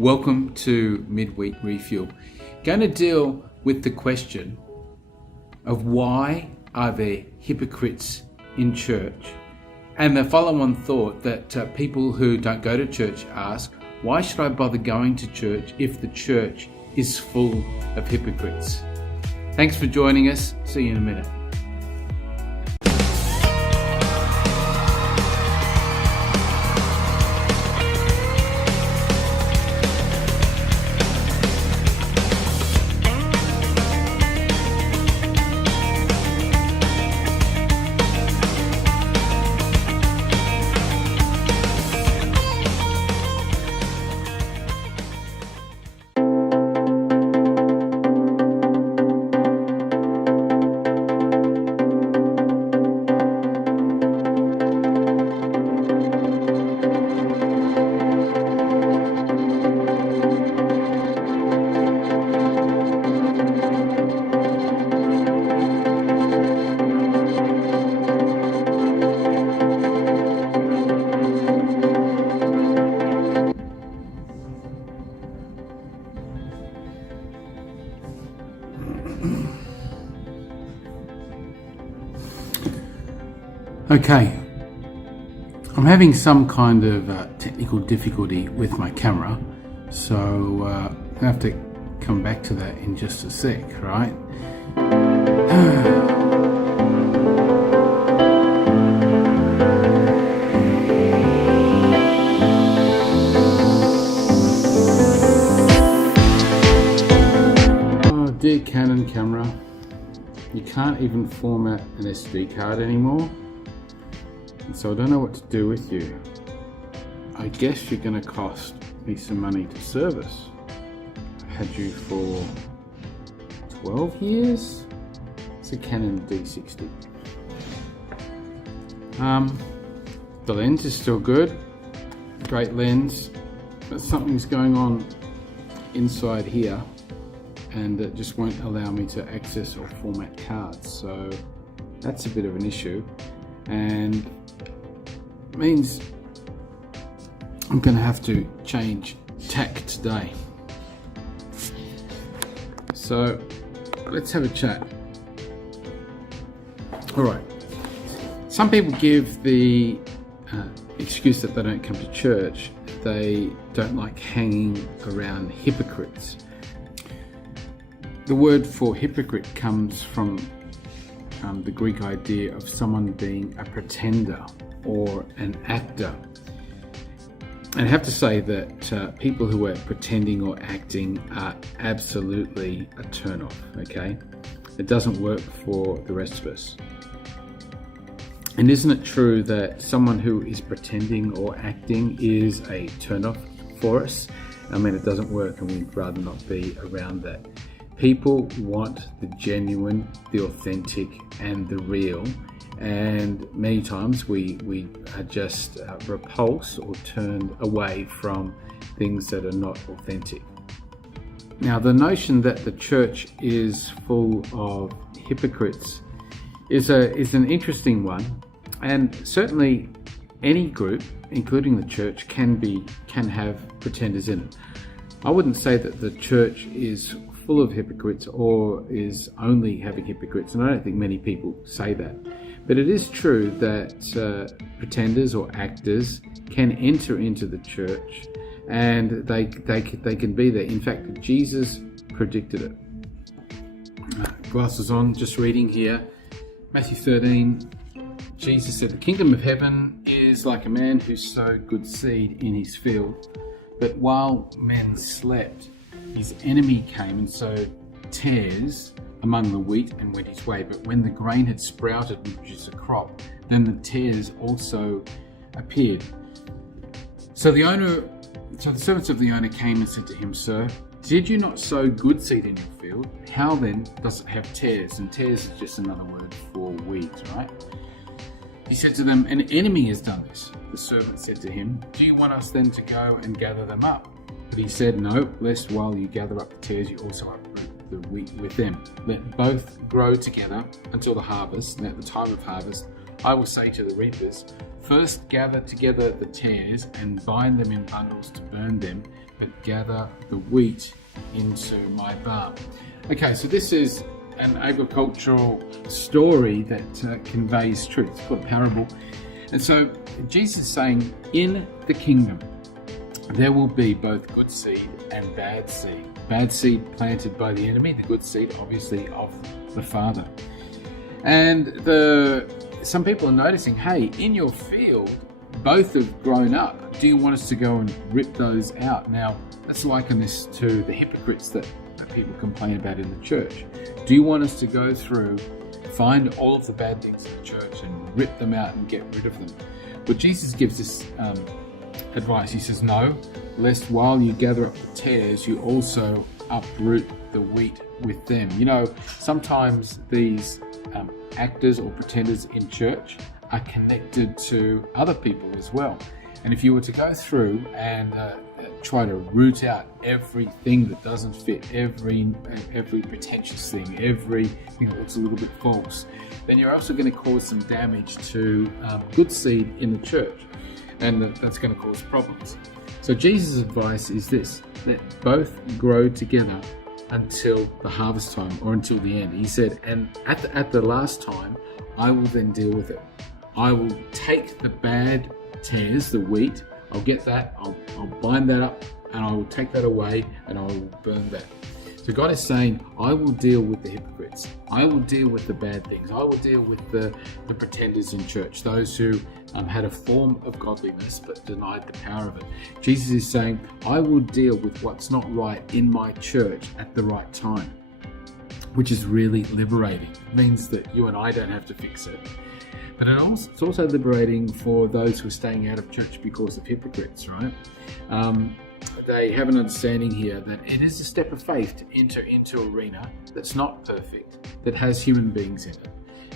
Welcome to Midweek Refuel. Going to deal with the question of why are there hypocrites in church? And the follow-on thought that people who don't go to church ask, why should I bother going to church if the church is full of hypocrites? Thanks for joining us. See you in a minute. Okay, I'm having some kind of technical difficulty with my camera, so I have to come back to that in just a sec, right? Oh, dear Canon camera, you can't even format an SD card anymore. So I don't know what to do with you. I guess you're going to cost me some money to service. I had you for 12 years. It's a Canon D60. The lens is still good. Great lens. But something's going on inside here and it just won't allow me to access or format cards. So that's a bit of an issue. And means I'm going to have to change tack today. So let's have a chat. Alright, some people give the excuse that they don't come to church. They don't like hanging around hypocrites. The word for hypocrite comes from the Greek idea of someone being a pretender or an actor. And I have to say that people who are pretending or acting are absolutely a turn-off, okay? It doesn't work for the rest of us. And isn't it true that someone who is pretending or acting is a turn-off for us? I mean, it doesn't work and we'd rather not be around that. People want the genuine, the authentic, and the real. And many times we are just repulsed or turned away from things that are not authentic. Now, the notion that the church is full of hypocrites is an interesting one, and certainly any group, including the church, can have pretenders in it. I wouldn't say that the church is full of hypocrites or is only having hypocrites, and I don't think many people say that. But it is true that pretenders or actors can enter into the church and they can be there. In fact, Jesus predicted it. Glasses on, just reading here. Matthew 13, Jesus said, "The kingdom of heaven is like a man who sowed good seed in his field. But while men slept, his enemy came and sowed tares among the wheat and went his way. But when the grain had sprouted and produced a crop, then the tares also appeared. So the servants of the owner came and said to him, 'Sir, did you not sow good seed in your field? How then does it have tares?'" And tares is just another word for weeds, right? He said to them, "An enemy has done this." The servant said to him, "Do you want us then to go and gather them up?" But he said, "No, lest while you gather up the tares, you also uproot the wheat with them. Let both grow together until the harvest, and at the time of harvest, I will say to the reapers, first gather together the tares and bind them in bundles to burn them, but gather the wheat into my barn. Okay, so this is an agricultural story that conveys truth. It's called a parable. And so Jesus is saying, in the kingdom, there will be both good seed and bad seed. Bad seed planted by the enemy, the good seed obviously of the Father. And some people are noticing, hey, in your field, both have grown up. Do you want us to go and rip those out? Now, let's liken this to the hypocrites that people complain about in the church. Do you want us to go through, find all of the bad things in the church and rip them out and get rid of them? But Jesus gives this advice. He says, no, lest while you gather up the tares, you also uproot the wheat with them. You know, sometimes these actors or pretenders in church are connected to other people as well. And if you were to go through and try to root out everything that doesn't fit, every pretentious thing, everything that looks a little bit false, then you're also going to cause some damage to good seed in the church, and that's going to cause problems. So Jesus' advice is this, that both grow together until the harvest time, or until the end. He said, and at the last time, I will then deal with it. I will take the bad tares, the wheat, I'll get that, I'll bind that up, and I will take that away, and I will burn that. So God is saying, I will deal with the hypocrites. I will deal with the bad things. I will deal with the pretenders in church, those who had a form of godliness but denied the power of it. Jesus is saying, I will deal with what's not right in my church at the right time, which is really liberating. It means that you and I don't have to fix it. But it's also liberating for those who are staying out of church because of hypocrites, right? They have an understanding here that it is a step of faith to enter into an arena that's not perfect, that has human beings in it.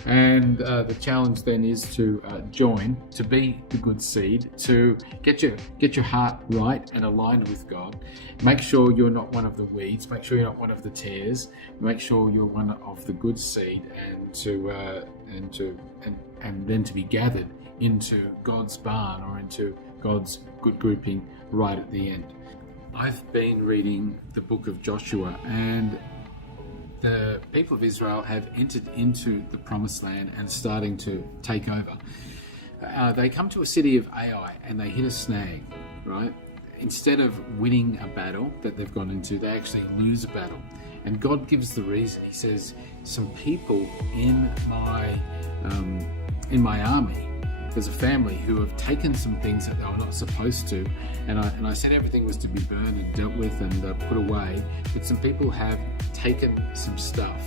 And the challenge then is to join, to be the good seed, to get your heart right and aligned with God. Make sure you're not one of the weeds. Make sure you're not one of the tares. Make sure you're one of the good seed, and then to be gathered into God's barn, or into God's good grouping right at the end. I've been reading the book of Joshua, and the people of Israel have entered into the promised land and starting to take over. They come to a city of Ai and they hit a snag, right? Instead of winning a battle that they've gone into, they actually lose a battle. And God gives the reason. He says, some people in my army, there's a family who have taken some things that they were not supposed to, and I said everything was to be burned and dealt with and put away, but some people have taken some stuff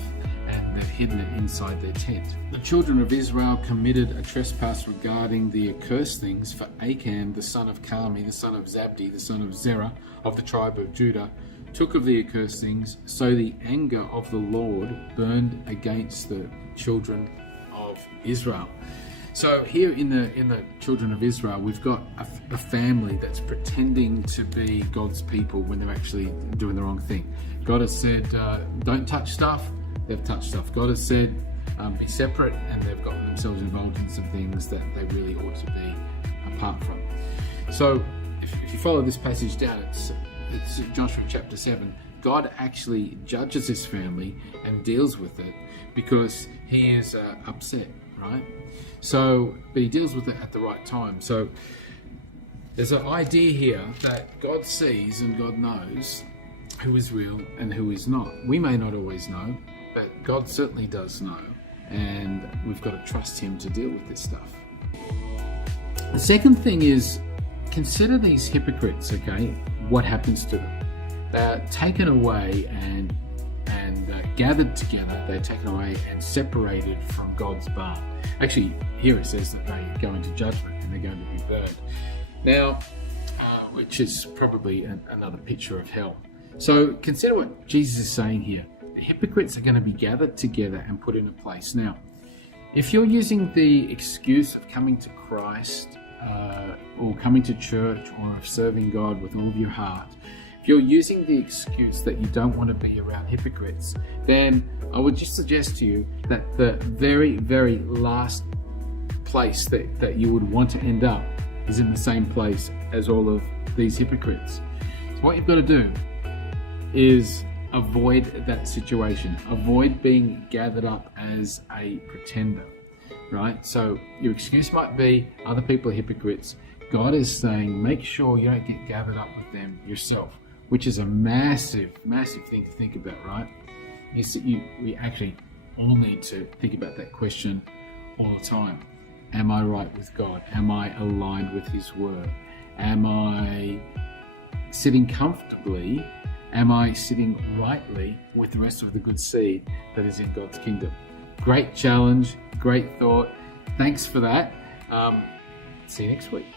and they've hidden it inside their tent. The children of Israel committed a trespass regarding the accursed things, for Achan, the son of Carmi, the son of Zabdi, the son of Zerah, of the tribe of Judah, took of the accursed things, so the anger of the Lord burned against the children of Israel. So here in the children of Israel, we've got a family that's pretending to be God's people when they're actually doing the wrong thing. God has said, don't touch stuff. They've touched stuff. God has said, be separate, and they've gotten themselves involved in some things that they really ought to be apart from. So if you follow this passage down, it's Joshua chapter 7. God actually judges this family and deals with it because he is upset, right? So, but he deals with it at the right time. So there's an idea here that God sees and God knows who is real and who is not. We may not always know, but God certainly does know, and we've got to trust him to deal with this stuff. The second thing is, consider these hypocrites, okay? What happens to them? They're taken away and gathered together. They're taken away and separated from God's barn. Actually, here it says that they go into judgment and they're going to be burned. Now, which is probably another picture of hell. So consider what Jesus is saying here. The hypocrites are going to be gathered together and put in a place. Now, if you're using the excuse of coming to Christ or coming to church or of serving God with all of your heart, if you're using the excuse that you don't want to be around hypocrites, then I would just suggest to you that the very, very last place that you would want to end up is in the same place as all of these hypocrites. So what you've got to do is avoid that situation. Avoid being gathered up as a pretender, right? So your excuse might be other people are hypocrites. God is saying make sure you don't get gathered up with them yourself, which is a massive, massive thing to think about, right? We actually all need to think about that question all the time. Am I right with God? Am I aligned with His Word? Am I sitting comfortably? Am I sitting rightly with the rest of the good seed that is in God's kingdom? Great challenge, great thought. Thanks for that. See you next week.